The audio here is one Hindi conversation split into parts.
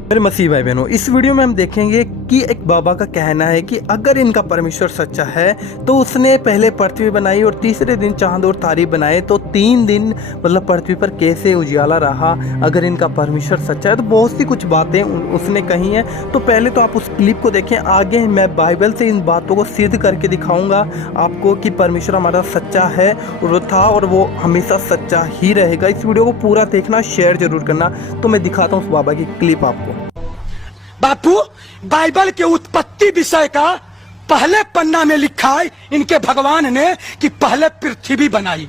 मेरे मसीह भाई बहनों, इस वीडियो में हम देखेंगे कि एक बाबा का कहना है कि अगर इनका परमेश्वर सच्चा है तो उसने पहले पृथ्वी बनाई और तीसरे दिन चांद और तारे बनाए, तो 3 दिन मतलब पृथ्वी पर कैसे उजियाला रहा अगर इनका परमेश्वर सच्चा है। तो बहुत सी कुछ बातें उसने कही हैं। तो पहले तो आप उस क्लिप को देखें, आगे मैं बाइबल से इन बातों को सिद्ध करके दिखाऊंगा आपको कि परमेश्वर हमारा सच्चा है और वो था और वो हमेशा सच्चा ही रहेगा। इस वीडियो को पूरा देखना, शेयर जरूर करना। तो मैं दिखाता हूँ उस बाबा की क्लिप आपको। बापू, बाइबल के उत्पत्ति विषय का पहले पन्ना में लिखा है इनके भगवान ने कि पहले पृथ्वी बनाई,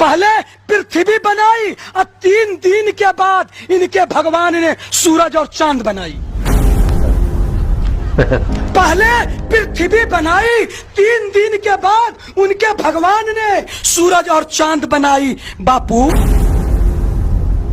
पहले पृथ्वी बनाई और 3 दिन के बाद इनके भगवान ने सूरज और चांद बनाई। पहले पृथ्वी बनाई, 3 दिन के बाद उनके भगवान ने सूरज और चांद बनाई। बापू,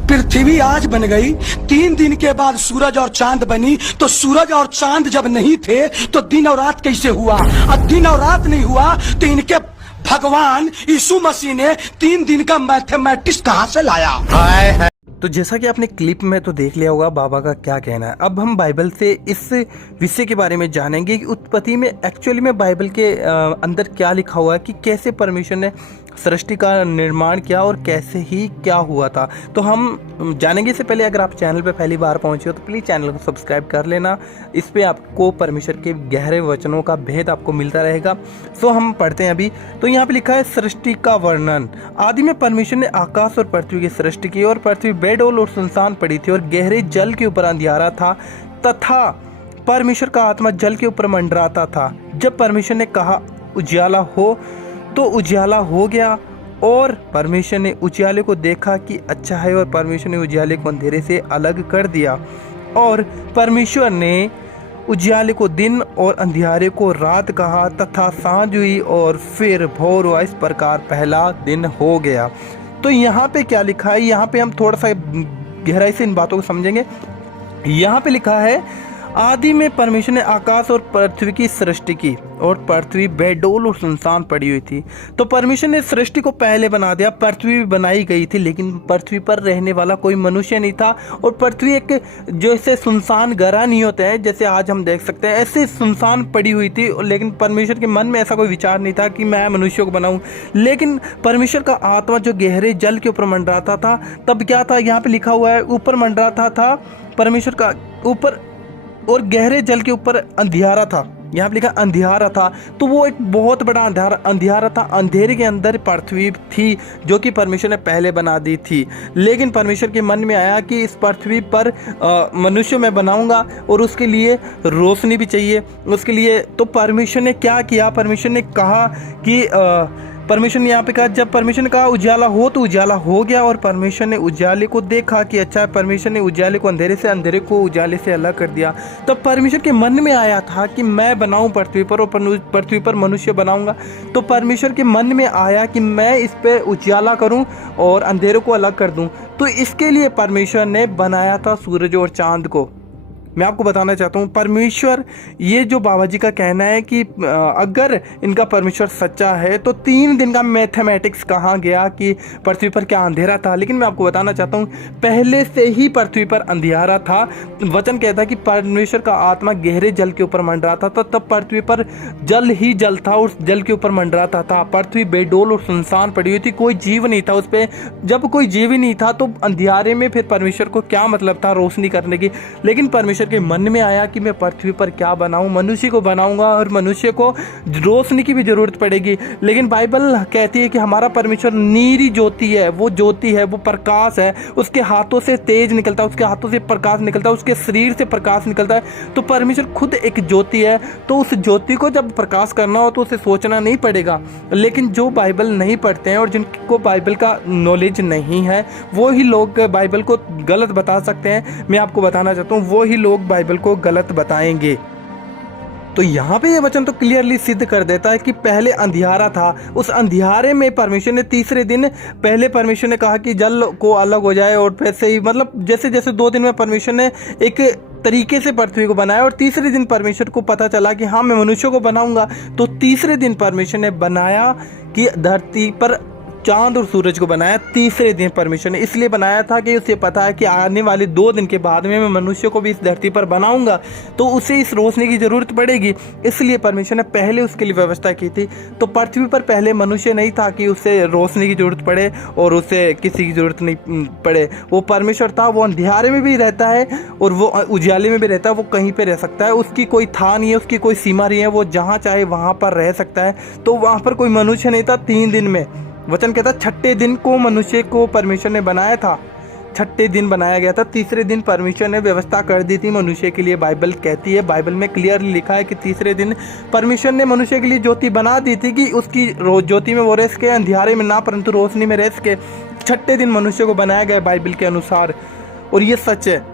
पृथ्वी आज बन गई, 3 दिन के बाद सूरज और चांद बनी, तो सूरज और चांद जब नहीं थे तो दिन और रात कैसे हुआ? और दिन और रात नहीं हुआ तो इनके भगवान यीशु मसीह ने 3 दिन का मैथमेटिक्स कहां से लाया? तो जैसा कि आपने क्लिप में तो देख लिया होगा बाबा का क्या कहना है। अब हम बाइबल से इस विषय के बारे में जानेंगे कि उत्पत्ति में एक्चुअली में बाइबल के अंदर क्या लिखा हुआ है कि कैसे परमेश्वर ने सृष्टि का निर्माण किया और कैसे ही क्या हुआ था। तो हम जानेंगे। इससे पहले अगर आप चैनल पे पहली बार पहुंचे हो तो प्लीज़ चैनल को सब्सक्राइब कर लेना। इस पे आपको परमेश्वर के गहरे वचनों का भेद आपको मिलता रहेगा। सो हम पढ़ते हैं अभी। तो यहाँ पे लिखा है सृष्टि का वर्णन। आदि में परमेश्वर ने आकाश और पृथ्वी की सृष्टि की और पृथ्वी बेडौल और सुनसान पड़ी थी और गहरे जल के ऊपर अंधियारा था तथा परमेश्वर का आत्मा जल के ऊपर मंडराता था। जब परमेश्वर ने कहा उजियाला हो तो उजियाला हो गया और परमेश्वर ने उजियाले को देखा कि अच्छा है और परमेश्वर ने उजियाले को अंधेरे से अलग कर दिया और परमेश्वर ने उजियाले को दिन और अंधियारे को रात कहा तथा सांझ हुई और फिर भोर हुआ। इस प्रकार पहला दिन हो गया। तो यहाँ पे क्या लिखा है, यहाँ पे हम थोड़ा सा गहराई से इन बातों को समझेंगे। यहाँ पे लिखा है आदि में परमेश्वर ने आकाश और पृथ्वी की सृष्टि की और पृथ्वी बेडौल और सुनसान पड़ी हुई थी। तो परमेश्वर ने सृष्टि को पहले बना दिया। पृथ्वी भी बनाई गई थी लेकिन पृथ्वी पर रहने वाला कोई मनुष्य नहीं था और पृथ्वी एक जैसे सुनसान गरा नहीं होते हैं जैसे आज हम देख सकते हैं, ऐसे सुनसान पड़ी हुई थी। लेकिन परमेश्वर के मन में ऐसा कोई विचार नहीं था कि मैं मनुष्य को बनाऊं। लेकिन परमेश्वर का आत्मा जो गहरे जल के ऊपर मंडराता था, तब क्या था, यहाँ पे लिखा हुआ है ऊपर मंडराता था परमेश्वर का ऊपर और गहरे जल के ऊपर अंधियारा था। यहाँ पे लिखा अंधियारा था, तो वो एक बहुत बड़ा अंधियारा था। अंधेरे के अंदर पृथ्वी थी जो कि परमेश्वर ने पहले बना दी थी। लेकिन परमेश्वर के मन में आया कि इस पृथ्वी पर मनुष्य मैं बनाऊंगा और उसके लिए रोशनी भी चाहिए उसके लिए। तो परमेश्वर ने क्या किया, परमेश्वर ने कहा कि परमेश्वर ने यहाँ पे कहा, जब परमेश्वर ने कहा उजाला हो तो उजाला हो गया और परमेश्वर ने उजाले को देखा कि अच्छा है। परमेश्वर ने उजाले को अंधेरे से, अंधेरे को उजाले से अलग कर दिया। तब परमेश्वर के मन में आया था कि मैं बनाऊं पृथ्वी पर और पृथ्वी पर मनुष्य बनाऊंगा। तो परमेश्वर के मन में आया कि मैं इस पे उजाला करूं और अंधेरे को अलग कर दूं। तो इसके लिए परमेश्वर ने बनाया था सूरज और चांद को। मैं आपको बताना चाहता हूँ परमेश्वर, ये जो बाबा जी का कहना है कि अगर इनका परमेश्वर सच्चा है तो 3 दिन का मैथमेटिक्स कहाँ गया कि पृथ्वी पर क्या अंधेरा था। लेकिन मैं आपको बताना चाहता हूँ पहले से ही पृथ्वी पर अंधियारा था। वचन कहता है कि परमेश्वर का आत्मा गहरे जल के ऊपर मंडराता था, तब पृथ्वी पर जल ही जल था, उस जल के ऊपर मंडराता था। पृथ्वी बेडौल और सुनसान पड़ी हुई थी, कोई जीव नहीं था उस पर। जब कोई जीव ही नहीं था तो अंधियारे में फिर परमेश्वर को क्या मतलब था रोशनी करने की। लेकिन परमेश्वर के मन में आया कि मैं पृथ्वी पर क्या बनाऊं, मनुष्य को बनाऊंगा और मनुष्य को रोशनी की भी जरूरत पड़ेगी। लेकिन बाइबल कहती है कि हमारा परमेश्वर नीरी ज्योति है, वो ज्योति है, वो प्रकाश है। उसके हाथों से तेज निकलता है, उसके हाथों से प्रकाश निकलता है, उसके शरीर से प्रकाश निकलता है। तो परमेश्वर खुद एक ज्योति है। तो उस ज्योति को जब प्रकाश करना हो तो उसे सोचना नहीं पड़ेगा। लेकिन जो बाइबल नहीं पढ़ते हैं और जिनको बाइबल का नॉलेज नहीं है वो ही लोग बाइबल को गलत बता सकते हैं। मैं आपको बताना चाहता हूँ वो ही लोग बाइबल को गलत बताएंगे। तो यहाँ पे ये वचन तो क्लियरली सिद्ध कर देता है कि पहले अंधियारा था। उस अंधियारे में परमेश्वर ने तीसरे दिन, पहले परमेश्वर ने कहा कि जल को अलग हो जाए और वैसे ही मतलब जैसे जैसे 2 दिन में परमेश्वर ने एक तरीके से पृथ्वी को बनाया और तीसरे दिन परमेश्वर को पता चला कि हाँ मैं मनुष्य को बनाऊंगा। तो तीसरे दिन परमेश्वर ने बनाया कि धरती पर चांद और सूरज को बनाया तीसरे दिन परमेश्वर ने। इसलिए बनाया था कि उसे पता है कि आने वाले 2 दिन के बाद में मैं मनुष्य को भी इस धरती पर बनाऊंगा, तो उसे इस रोशनी की जरूरत पड़ेगी। इसलिए परमेश्वर ने पहले उसके लिए व्यवस्था की थी। तो पृथ्वी पर पहले मनुष्य नहीं था कि उसे रोशनी की जरूरत पड़े और उसे किसी की जरूरत नहीं पड़े। वो परमेश्वर था, वो अंधियारे में भी रहता है और वो उजाले में भी रहता है, वो कहीं पे रह सकता है। उसकी कोई था नहीं है, उसकी कोई सीमा नहीं है, वो जहाँ चाहे वहाँ पर रह सकता है। तो वहाँ पर कोई मनुष्य नहीं था 3 दिन में। वचन कहता छठे दिन को मनुष्य को परमेश्वर ने बनाया था, छठे दिन बनाया गया था। तीसरे दिन परमेश्वर ने व्यवस्था कर दी थी मनुष्य के लिए। बाइबल कहती है, बाइबल में क्लियरली लिखा है कि तीसरे दिन परमेश्वर ने मनुष्य के लिए ज्योति बना दी थी कि उसकी ज्योति में वो रह सके, अंधियारे में ना परंतु रोशनी में रह सके। छठे दिन मनुष्य को बनाया गया बाइबल के अनुसार, और ये सच है।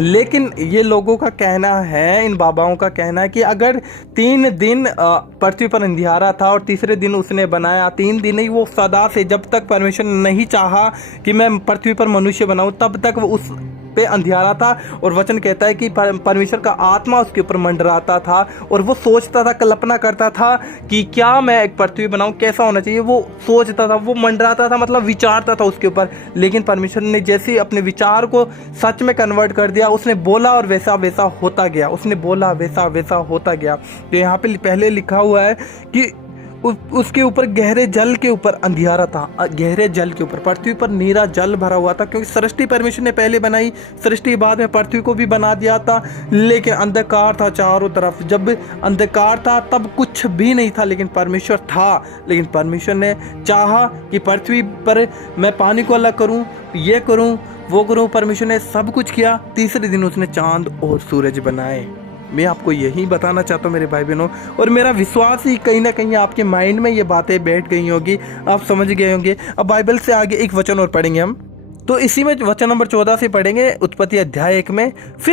लेकिन ये लोगों का कहना है, इन बाबाओं का कहना है कि अगर 3 दिन पृथ्वी पर अंधियारा था और तीसरे दिन उसने बनाया, 3 दिन ही, वो सदा से जब तक परमेश्वर ने नहीं चाहा कि मैं पृथ्वी पर मनुष्य बनाऊं तब तक वो उस पे अंधियारा था। और वचन कहता है कि परमेश्वर का आत्मा उसके ऊपर मंडराता था और वो सोचता था, कल्पना करता था कि क्या मैं एक पृथ्वी बनाऊं, कैसा होना चाहिए। वो सोचता था, वो मंडराता था, मतलब विचारता था उसके ऊपर। लेकिन परमेश्वर ने जैसे ही अपने विचार को सच में कन्वर्ट कर दिया, उसने बोला और वैसा वैसा होता गया। उसने बोला वैसा वैसा होता गया। तो यहाँ पे पहले लिखा हुआ है कि उसके ऊपर गहरे जल के ऊपर अंधियारा था, गहरे जल के ऊपर। पृथ्वी पर नीरा जल भरा हुआ था, क्योंकि सृष्टि परमेश्वर ने पहले बनाई, सृष्टि के बाद में पृथ्वी को भी बना दिया था। लेकिन अंधकार था चारों तरफ। जब अंधकार था तब कुछ भी नहीं था, लेकिन परमेश्वर था। लेकिन परमेश्वर ने चाहा कि पृथ्वी पर मैं पानी को अलग करूं, ये करूं, वो करूं। परमेश्वर ने सब कुछ किया। तीसरे दिन उसने चांद और सूरज बनाए। मैं आपको यही बताना चाहता हूँ मेरे भाई बहनों, और मेरा विश्वास ही कहीं ना कहीं आपके माइंड में ये बातें बैठ गई होगी, आप समझ गए होंगे। अब बाइबल से आगे एक वचन और पढ़ेंगे हम, तो इसी में वचन नंबर 14 से पढ़ेंगे, उत्पत्ति अध्याय 1 में। फिर